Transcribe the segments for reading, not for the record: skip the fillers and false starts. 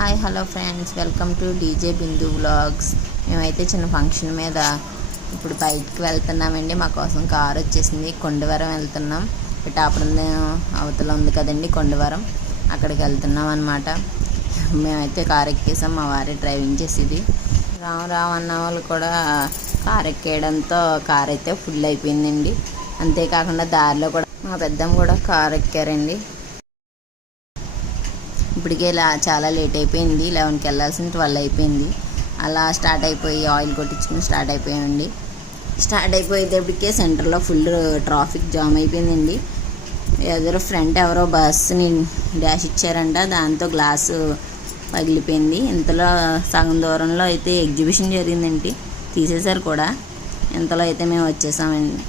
Hi hello friends, welcome to DJ Bindu vlogs. మేమైతే చిన్న function మీద ఇప్పుడు బయటికి వెళ్తున్నామండి. మా కోసం కార్ వచ్చేసింది. కొండవరం వెళ్తున్నాం. పిఠాపురం అవతల ఉంది కదండి కొండవరం, అక్కడికి వెళ్తున్నాం అనమాట. మేమైతే కార్ ఎక్కేసాం. మా వారే డ్రైవింగ్ చేసేది. రావు అన్న వాళ్ళు కూడా కార్ ఎక్కేయడంతో కార్ అయితే ఫుల్ అయిపోయిందండి. అంతేకాకుండా దారిలో కూడా మా పెద్దమ్మ కూడా కార్ ఎక్కారండి. ఇప్పటికే చాలా లేట్ అయిపోయింది. 11కి వెళ్ళాల్సింది 12 అయిపోయింది. అలా స్టార్ట్ అయిపోయి ఆయిల్ కొట్టించుకుని స్టార్ట్ అయిపోయామండి. స్టార్ట్ అయిపోయేటప్పటికే సెంటర్లో ఫుల్ ట్రాఫిక్ జామ్ అయిపోయిందండి. ఫ్రంట్ ఎవరో బస్సుని డాష్ ఇచ్చారంట, దాంతో గ్లాసు పగిలిపోయింది. ఇంతలో సగం దూరంలో అయితే ఎగ్జిబిషన్ జరిగిందండి, తీసేశారు కూడా. ఇంతలో అయితే మేము వచ్చేసామండి.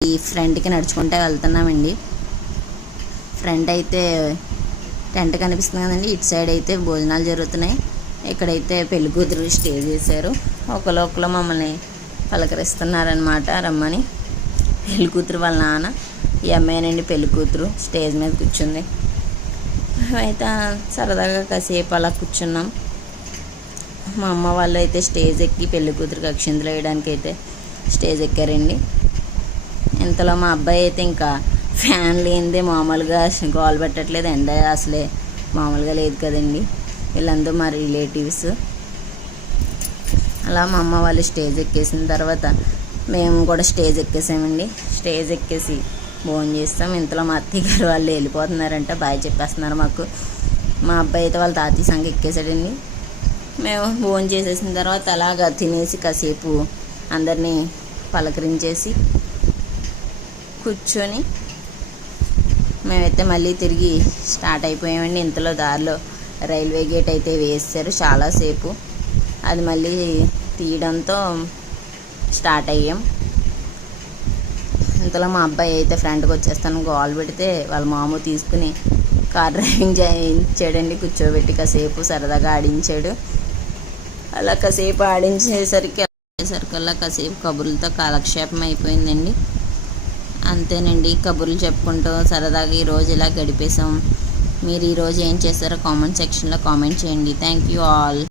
ఈ ఫ్రంట్కి నడుచుకుంటే వెళ్తున్నామండి. ఫ్రంట్ అయితే టెంట్ కనిపిస్తుంది కదండి. ఇటు సైడ్ అయితే భోజనాలు జరుగుతున్నాయి. ఇక్కడైతే పెళ్లి కూతురు స్టే చేశారు. ఒకరు మమ్మల్ని పలకరిస్తున్నారనమాట రమ్మని. పెళ్లి కూతురు వాళ్ళ నాన్న, ఈ అమ్మాయినండి పెళ్లి కూతురు, స్టేజ్ మీద కూర్చుంది. అయితే సరదాగా కాసేపు అలా కూర్చున్నాం. మా అమ్మ వాళ్ళు అయితే స్టేజ్ ఎక్కి పెళ్లి కూతురికి అక్షింతలు వేయడానికి అయితే స్టేజ్ ఎక్కారండి. ఇంతలో మా అబ్బాయి అయితే ఇంకా ఫ్యాన్ లేనిదే మామూలుగా గోల్ పెట్టట్లేదు. ఎండ అసలే మామూలుగా లేదు కదండి. వీళ్ళందరూ మా రిలేటివ్స్. అలా మా అమ్మ వాళ్ళు స్టేజ్ ఎక్కేసిన తర్వాత మేము కూడా స్టేజ్ ఎక్కేసామండి. స్టేజ్ ఎక్కేసి భోజనం చేస్తాం. ఇంతలో మా అత్తయ్య గారు వాళ్ళు వెళ్ళిపోతున్నారంట, బాయ్ చెప్పేస్తున్నారు మాకు. మా అబ్బాయి అయితే వాళ్ళ తాతయ్య సంగ ఎక్కేసాడండి. మేము భోజనం చేసేసిన తర్వాత అలాగా తినేసి కాసేపు అందరినీ పలకరించేసి కూర్చొని మేమైతే మళ్ళీ తిరిగి స్టార్ట్ అయిపోయామండి. ఇంతలో దారిలో రైల్వే గేట్ అయితే వేసారు చాలాసేపు. అది మళ్ళీ తీయడంతో స్టార్ట్ అయ్యాం. ఇంతలో మా అబ్బాయి అయితే ఫ్రంట్కి వచ్చేస్తాను గోల్ పెడితే వాళ్ళ మామ తీసుకుని కార్ డ్రైవింగ్ చేయించాడండి. కూర్చోబెట్టి కాసేపు సరదాగా ఆడించాడు. అలా కాసేపు ఆడించేసరికల్లా కాసేపు కబుర్లతో కాలక్షేపం అయిపోయిందండి. అంతేనండి, కబుర్లు చెప్పుకుంటూ సరదాగా ఈరోజు ఇలా గడిపేసాం. మీరు ఈరోజు ఏం చేస్తారో కామెంట్ సెక్షన్లో కామెంట్ చేయండి. Thank you all.